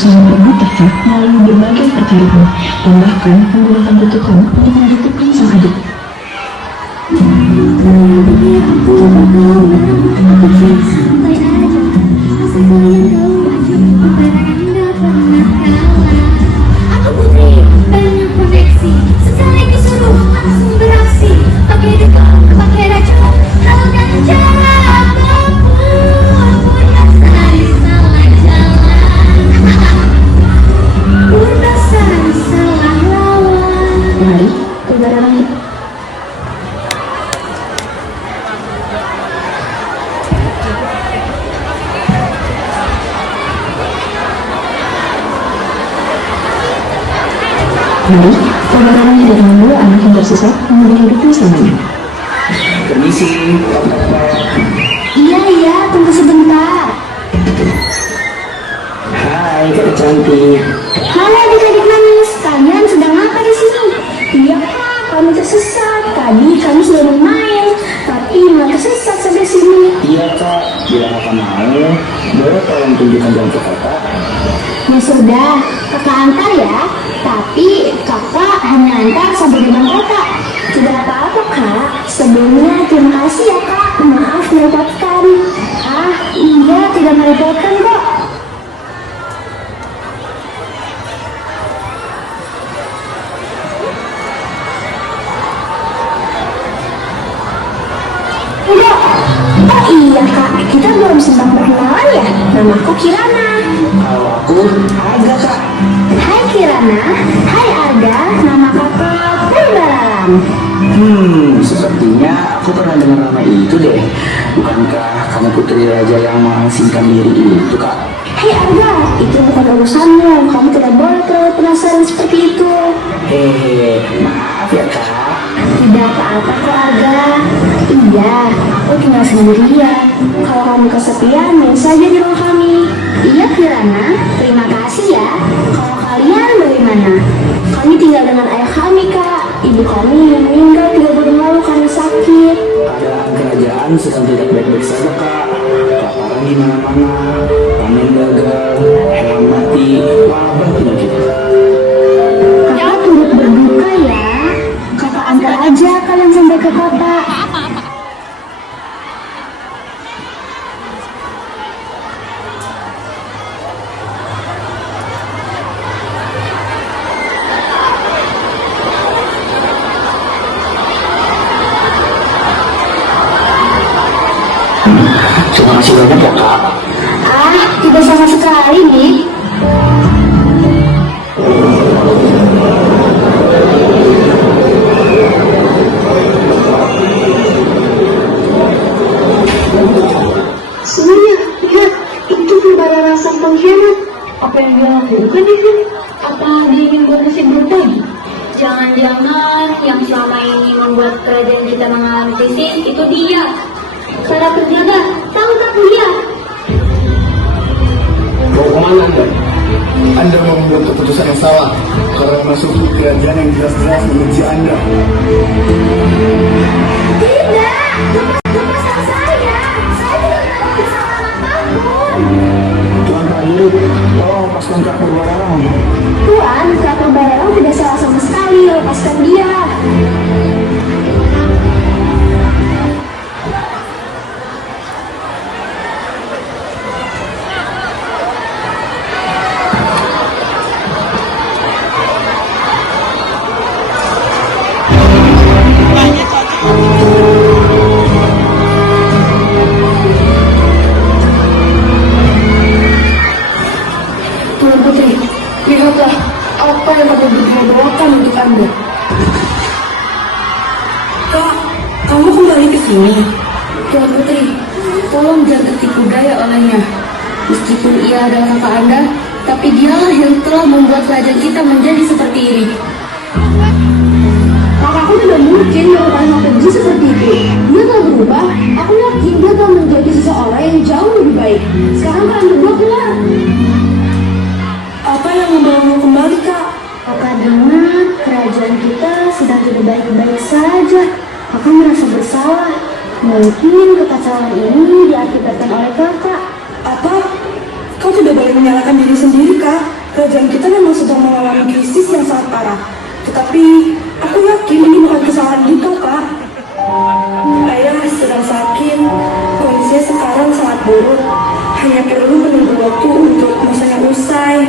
berusaha berebut tahta melalui berbagai pertaruhan dan bahkan menggunakan kutukan untuk menjatuhkan sang adik. Aku Putri, banyak koneksi. Sekali disuruh langsung beraksi. Pakai dekam, pakai racun, hal dan cara apapun. Berdasari salah jalan, berdasari salah lawan. Mari, keluar lagi. Mari, saudaranya dengan dua anak yang tersesat menjadi hidupnya selamanya. Permisi. Iya, tunggu sebentar. Hai, kakak cantik. Halo adik-adik manis, kalian sedang apa di sini? Iya kak, kami tersesat. Tadi kami sudah bermain, tapi malah tersesat sampai sini. Iya kak, bila kakak mau, boleh tolong tunjukkan jalan ke kakak. Ya sudah, kakak antar ya. Tapi kakak hanya antar sampai gerbang kota. Tidak apa-apa kak. Sebelumnya terima kasih ya kak. Maaf merepotkan. Ah iya, tidak merepotkan kok. Enggak. Oh iya kak, kita belum sempat berkenalan ya. Namaku Kirana. Kalau aku, agak kak. Hai Kirana, hai Arga, nama kakak Pembalaran. Sepertinya aku pernah dengar nama itu deh. Bukankah kamu putri raja yang mengasingkan diri itu kak? Hei Arga, itu bukan urusanmu. Kamu tidak boleh terlalu penasaran seperti itu. Hehehe, maaf ya kak. Tidak apa-apa kok Arga. Iya, aku tinggal sendirian. Kalau kamu kesepian, main saja di rumah kami. Iya Kirana, terima kasih ya. Kalau kalian bagaimana? Kami tinggal dengan ayah kami kak. Ibu kami meninggal 3 bulan lalu karena sakit. Keadaan kerajaan sedang tidak baik-baik saja kak. Kelaparan di mana-mana, panen gagal, hewan mati, wabah penyakit. Kakak turut berduka ya. Kakak antar aja kalian sampai ke kota. Terima kasih banyak ya kak. Ah, tidak sama sekali nih. Semuanya, lihat, itu Pembalaran sang pengkhianat. Apa yang dia lakukan itu? Apa dia ingin bernasib buruk lagi? Jangan-jangan yang selama ini membuat kerajaan kita mengalami krisis itu dia. Para penjaga, tangkap dia. Mau kemana Anda? Anda membuat keputusan yang salah karena masuk ke kerajaan yang jelas-jelas membenci Anda. Tidak, lepaskan saya. Saya tidak melakukan kesalahan apapun. Tuan Prajurit, tolong lepaskan kak Purbalarang. Tuan, Kak Purbalarang tidak salah sama sekali. Lepaskan dia. Tuan Putri, lihatlah apa yang aku doakan untuk Anda. Kak, kamu kembali ke sini. Tuan Putri, tolong jangan tertipu daya olehnya. Meskipun ia adalah kakak Anda, tapi dialah yang telah membuat kerajaan kita menjadi seperti ini. Kakakku tidak mungkin melakukan hal keji seperti itu. Dia telah berubah. Aku yakin dia telah menjadi seseorang yang jauh lebih baik. Sekarang kalian berdua keluar. Apa yang membawamu kembali, Kak? Kakak dengar kerajaan kita sedang tidak baik-baik saja. Kakak merasa bersalah. Mungkin kekacauan ini diakibatkan oleh kakak. Apa? Kau tidak boleh menyalahkan diri sendiri, Kak. Kerajaan kita memang sedang mengalami krisis yang sangat parah. Tetapi, aku yakin ini bukan kesalahan kita, Kak. Ayah sedang sakit. Kondisinya sekarang sangat buruk. Hanya perlu menunggu waktu untuk masanya usai.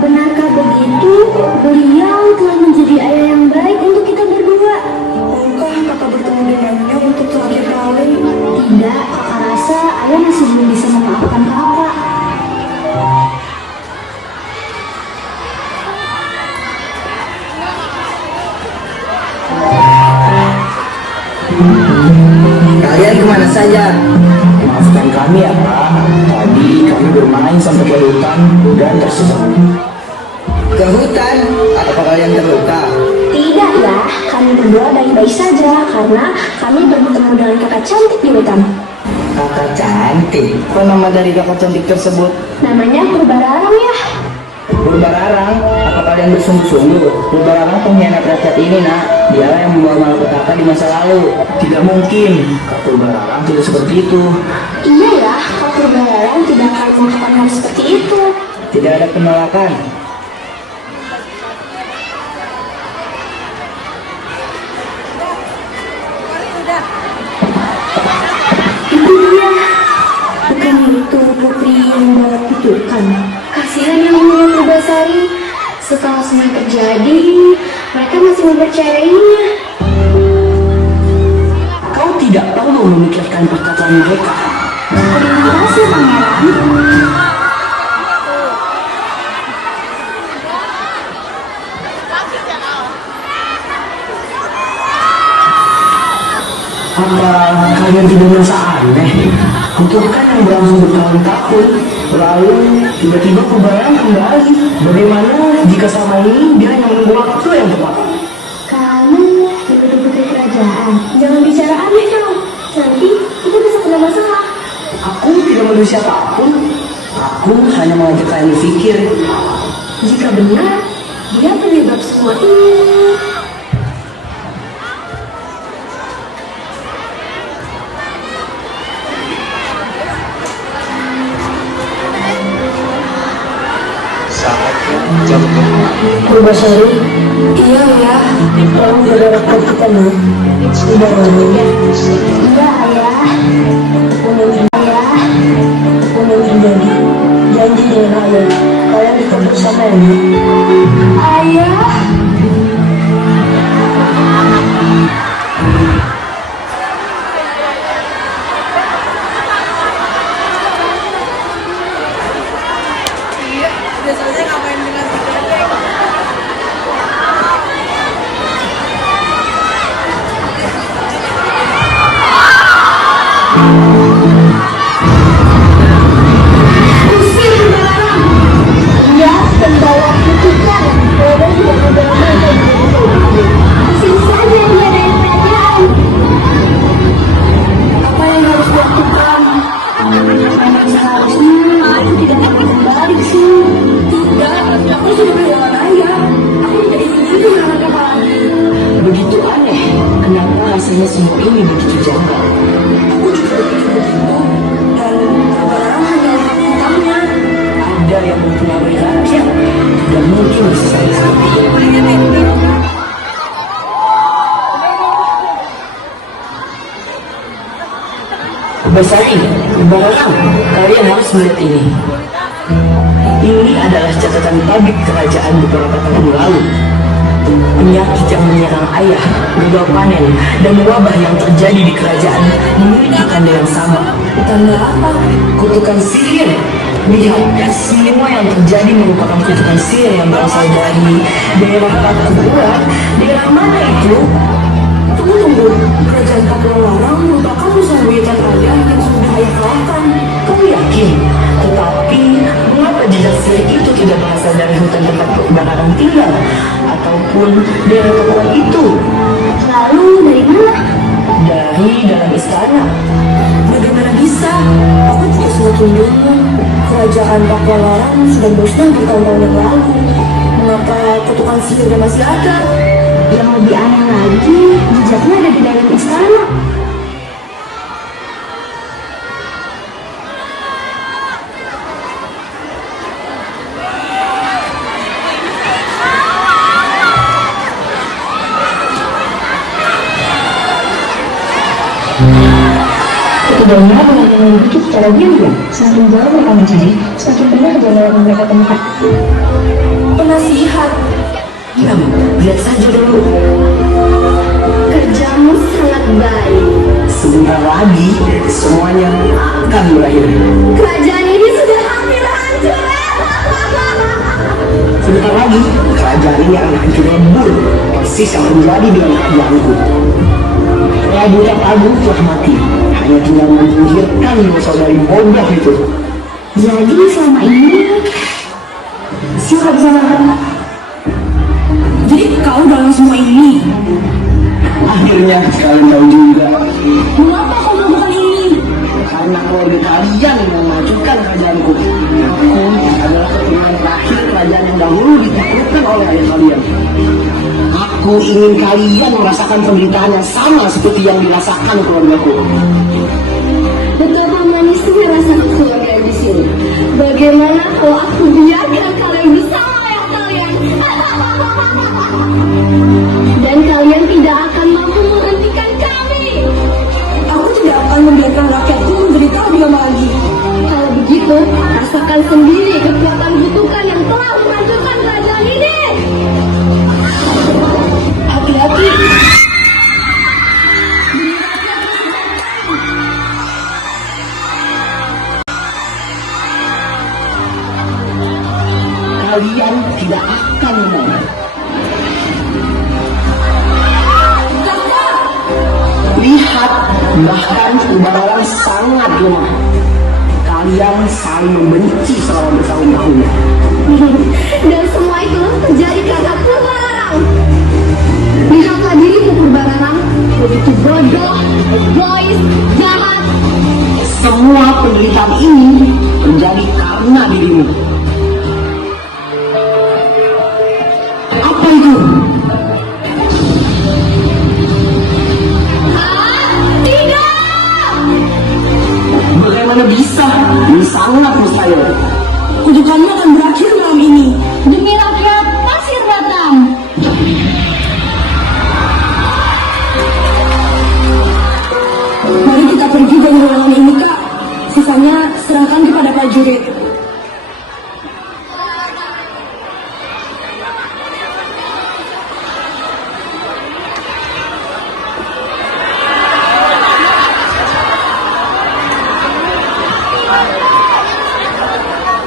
Benarkah begitu? Beliau telah menjadi ayah yang baik untuk kita berdua. Maukah kakak bertemu dengannya untuk terakhir kali? Tidak, kakak rasa ayah masih belum bisa memaafkan kakak. Kalian kemana saja? Maafkan kami ya Pak, tadi kami bermain sampai ke hutan dan tersesat. Ke hutan? Apakah kalian terluka? Tidak ya, kami berdua baik-baik saja karena kami bertemu dengan kakak cantik di hutan. Kakak cantik. Apa nama dari kakak cantik tersebut? Namanya Purbararang ya. Purbararang. Apa kalian bersungguh-sungguh? Purbararang pengkhianat rakyat ini, nak. Dialah yang membawa malapetaka di masa lalu. Tidak mungkin, Kak Purbararang tidak seperti itu. Iya ya, kak Purbararang tidak akan melakukan hal seperti itu. Tidak ada penolakan. Itu dia. Bukan itu putri yang membawa kutukan. Kasihan yang namanya Purbasari. Setelah semua terjadi, mereka masih mempercayainya. Kau tidak perlu memikirkan perkataan mereka. Terima kasih pangeran. Apa kalian tidak merasa aneh? Kutukan yang berlangsung bertahun-tahun, lalu tiba-tiba Purbararang kembali. Bagaimana jika selama ini dia hanya menunggu waktu yang tepat? Kamu ibu putri kerajaan. Jangan bicara aneh dong. Nanti kita bisa kena masalah. Aku tidak menuduh siapapun. Aku hanya mengajak kalian berpikir. Jika benar, dia penyebab semua ini. Purbasari, iya ya, tolong jaga rakyat kita nih. Tidak lama. Iya ayah. Ayah. Apa yang terjadi? Janji dengan ayah, kalian tetap bersama ya. Ayah. Usir Purbararang. Ia pembawa kutukan. Orang yang berbeda. Usir saja dia dari kerajaan. Apa yang harus dilakukan? Memang seharusnya aku tidak akan kembali ke sini. Tidak, aku sudah kehilangan ayah. Aku tidak ingin kehilangan kakak lagi. Begitu aneh, kenapa rasanya semua ini begitu janggal? Aku juga berpikir begitu. Dan Purbararang hanya orang hitamnya. Ada yang mempengaruhi rakyat, tidak mungkin bisa saja seperti ini. Purbarasari, Purbararang, kalian harus melihat ini. Ini adalah catatan tabib kerajaan beberapa tahun lalu. Penyakit yang menyerang ayah, gagal panen, dan wabah yang terjadi di kerajaan memiliki tanda yang sama. Tanda apa? Kutukan sihir. Lihat, semua yang terjadi merupakan kutukan sihir yang berasal dari daerah Papua. Daerah mana itu? Tunggu, kerajaan Pakualarang merupakan usaha witan ayah yang sudah ayah kalahkan. Kau yakin? Tetapi, mengapa jejak sihir itu tidak berasal dari hutan tempat Purbararang tinggal? Ataupun daerah Papua itu? Lalu dari mana? Dari dalam istana. Bagaimana bisa? Aku juga semakin bingung. Kerajaan Pakualarang sudah musnah bertahun-tahun yang lalu. Mengapa kutukan sihirnya masih ada? Yang lebih aneh lagi, jejaknya ada di dalam istana. Ketiganya mengalami memiliki secara diam-diam. Semakin jauh mereka mencari, semakin banyak kejadian yang mereka temukan. Penasihat, Diam, lihat saja dulu. Kerjamu sangat baik. Sebentar lagi, semuanya akan berakhir. Kerajaan ini sudah hampir hancur. Sebentar lagi, kerajaan ini akan hancur lebur, persis yang terjadi dengan kerajaanku. Prabu Agung telah mati, hanya tinggal menyingkirkan dua saudari bodoh itu. Jadi selama ini siapa bisa mengatakan? Jadi kau dalam semua ini? Akhirnya kalian tahu juga, Mengapa kau melakukan ini? karena keluarga kalian yang memajukan kerajaanku. Aku adalah keturunan terakhir kerajaan yang dahulu ditaklukkan oleh ayah kalian. Aku ingin kalian merasakan penderitaan yang sama seperti yang dirasakan keluargaku. betapa manisnya rasa kekeluargaan di sini. Bagaimana kalau aku biarkan kalian bersama ayah kalian? Dan kalian tidak akan mampu menghentikan kami. Aku tidak akan membiarkan rakyatku menderita lebih lama lagi. Kalau begitu, rasakan sendiri kekuatan kutukan yang telah menghancurkan kerajaan ini. Hati-hati. Kalian tidak akan menang. Lihat, bahkan Ubalarang sangat lemah. Kalian saling membenci selama bertahun-tahun. Dan semua itu terjadi karena Purbalarang. Lihatlah dirimu Purbalarang, begitu bodoh, egois, jahat. Semua penderitaan ini terjadi karena dirimu. Apa itu? Tidak! Bagaimana bisa? Ini sangat mustahil. Kutukanmu akan berakhir malam ini. Demi rakyat Pasir Batang. Mari kita pergi dari ruangan ini, Kak. Sisanya serahkan kepada prajurit.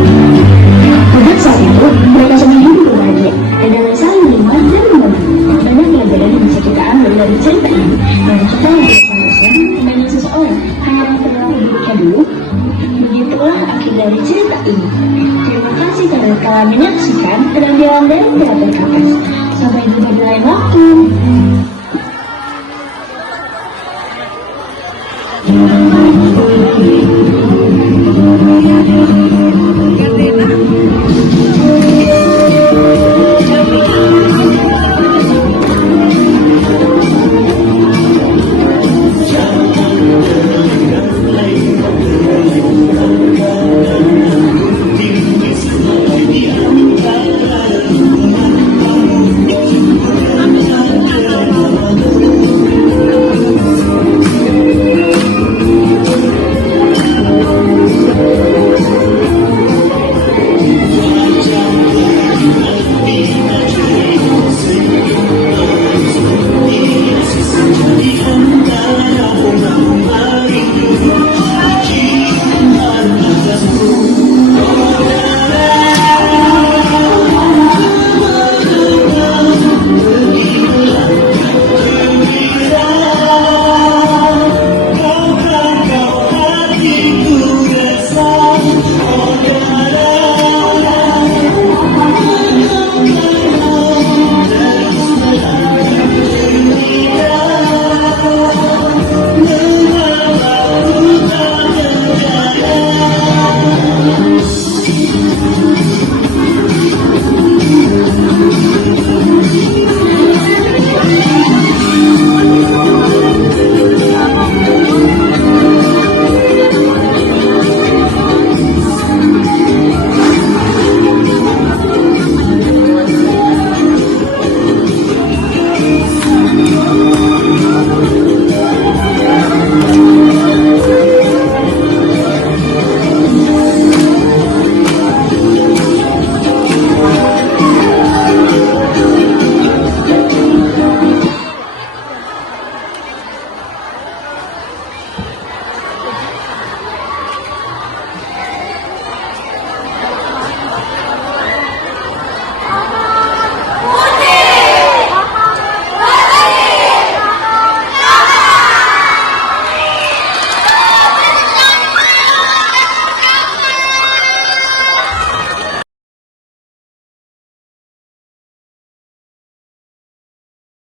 Pada saat itu, mereka sedang hidup berbahagia dan dengan saling mengenal dan membantu. Banyak pelajaran yang bisa kita ambil dari cerita ini. Dan kita yang bersama-sama dengan seseorang hanya memperkenalkan dirinya dulu. Begitulah akhir dari cerita ini. Terima kasih karena telah menyaksikan penampilan dari teater Kapas. Sampai jumpa di lain waktu.